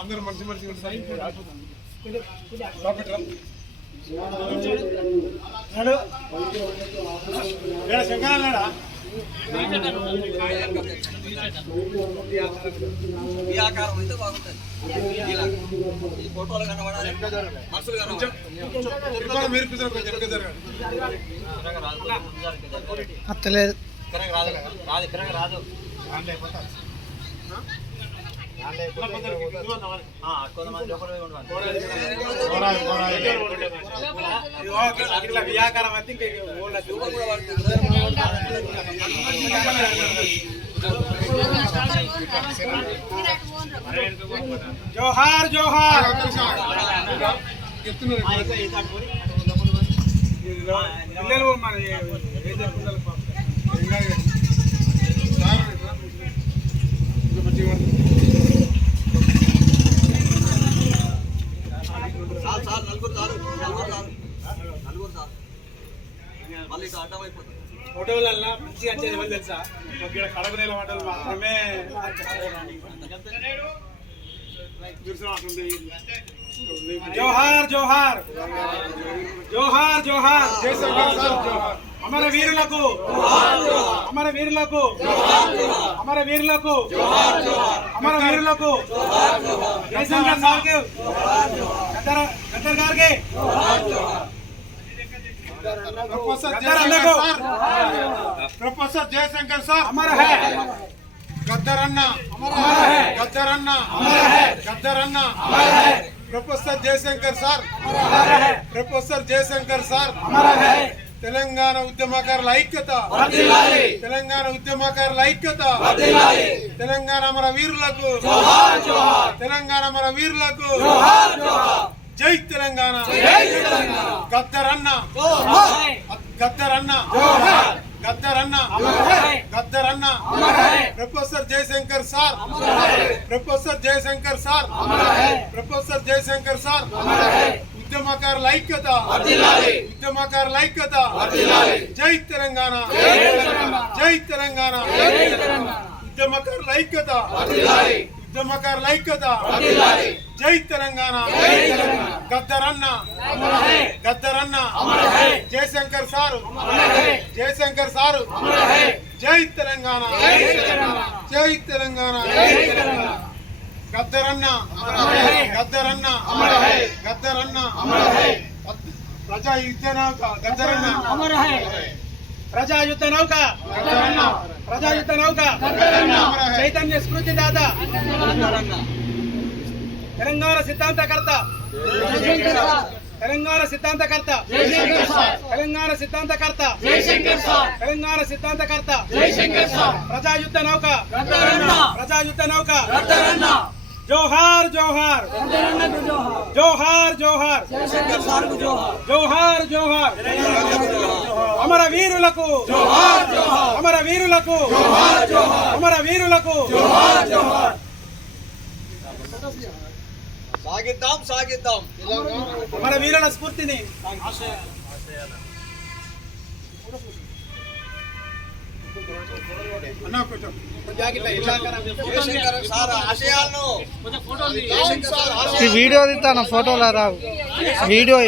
అందరూ మంచి మంచి శంకరాడా ఈ ఆకారం అయితే బాగుంటుంది. ఈ ఫోటోలు కనబడాలి, మనుషులు కనబడాలి. అత్తలేదు రాదు వ్యాకారం జోహార్ జోహార్ మళ్ళీ ఇటు అడ్డం అయిపోతుంది. ఫోటోలల్లా మంచిగా వచ్చేది ఎవరు తెలుసా? ఇక్కడ కడప నెల మాటలు మాత్రమే జోహార్ జోహార్ జోహార్ జోహార్ అమర వీరులకు అమర వీరులకు అమర వీరులకు అమర వీరులకు జయశంకర్ సార్కి గద్దర్ గారికి प्रोफेसर जयशंकर साहब अमर है Gaddar Anna Gaddar Anna Gaddar Anna professor Jayashankar sir professor Jayashankar sir Telangana ఉద్యమకారుల ఐక్యత తెలంగాణ ఉద్యమకారుల ఐక్యత తెలంగాణ అమర వీరులకు తెలంగాణ అమర వీరులకు జై తెలంగాణ గద్దర్ అన్న గద్దర్ అన్న గద్దర్ అన్న గద్దర్ అన్న professor Jayashankar sir professor Jayashankar sir professor Jayashankar sir ఉద్యమకారుల ఐక్యత ఉద్యమకారుల ఐక్యత జై తెలంగాణ జై తెలంగాణ ఉద్యమకారుల ఐక్యత ఉద్యమకారుల ఐక్యత జై తెలంగాణ గద్దర్ అన్న గద్దర్ అన్న జయశంకర్ సారు జయశంకర్ సారు జై తెలంగాణ జై తెలంగాణ గద్దర్ అన్న గద్దర్ అన్న గద్దర్ అన్న ప్రజా యుద్ధ నౌక గద్దర్ అన్న ప్రజా యుద్ధ నౌక ప్రజా యుద్ధ నౌక చైతన్య స్ఫూర్తి దాత తెలంగాణ సిద్ధాంతకర్త తెలంగాణ సిద్ధాంతకర్త తెలంగాణ సిద్ధాంతకర్త తెలంగాణ సిద్ధాంతకర్త ప్రజా యుద్ధ నౌక ప్రజా యుద్ధ నౌక జోహార్ జోహార్ జోహార్ జోహార్ జోహార్ జోహార్ అమర వీరులకు అమర వీరులకు అమర వీరులకు సాగిద్దాం సాగిద్దాం మన వీరుల స్ఫూర్తిని ఈ వీడియో తీస్తాను ఫోటోలా రావు వీడియో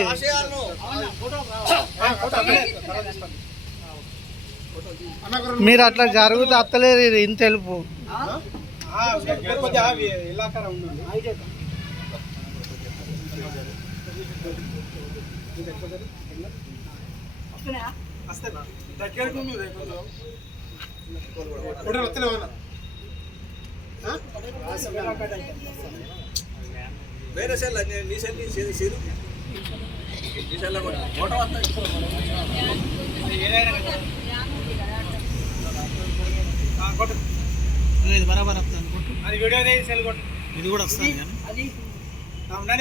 మీరు అట్లా జరుగుతూ అత్తలేదు ఇది ఇంత తెలుపు వేరే సెల్ నీ సెల్ చేరు నీ సెల్ ఫోటో వస్తాయి ఇది బరాబర్ వస్తాను అది వీడియో సెల్ కొట్టు ఇది కూడా వస్తాను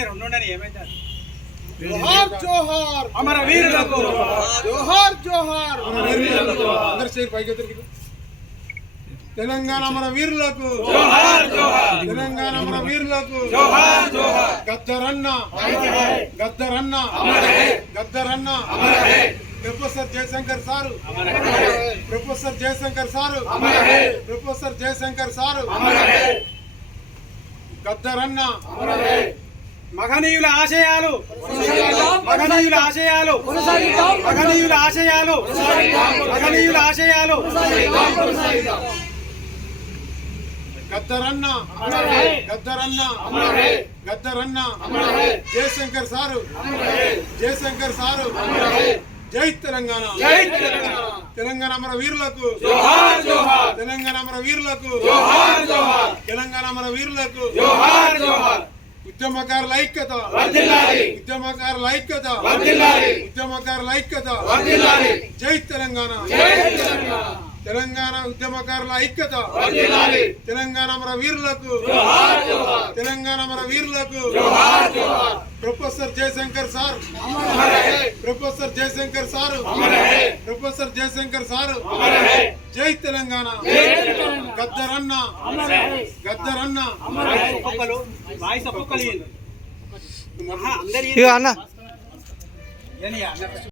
రెండు ఉండని ఏమైతే జోహార్ జోహార్ అమర వీరులకు జోహార్ జోహార్ అందరూ చేరు పైకి తెలంగాణ అమర వీరులకు తెలంగాణ అమర వీరులకు గద్దర్ అన్న గద్దర్ అన్న గద్దర్ అన్న professor Jayashankar sir, professor Jayashankar sir, professor Jayashankar sir, గద్దరన్న మహనీయుల ఆశయాలు, మహనీయుల ఆశయాలు, మహనీయుల ఆశయాలు, మహనీయుల ఆశయాలు. గద్దరన్న గద్దరన్న గద్దరన్న జయశంకర్ సారు, జయశంకర్ సారు. జై తెలంగాణ, తెలంగాణ మన వీరులకు, తెలంగాణ మన వీరులకు, తెలంగాణ మన వీరులకు. ఉద్యమకారుల ఐక్యత, ఉద్యమకారుల ఐక్యత, ఉద్యమకారుల ఐక్యత. జై తెలంగాణ, తెలంగాణ ఉద్యమకారుల ఐక్యత, తెలంగాణ మన వీరులకు, తెలంగాణ మన వీరులకు. Professor Jayashankar sir, professor Jayashankar sir, professor Jayashankar sir. జై తెలంగాణ, గద్దరన్న గద్దరన్న. ఇగో అన్న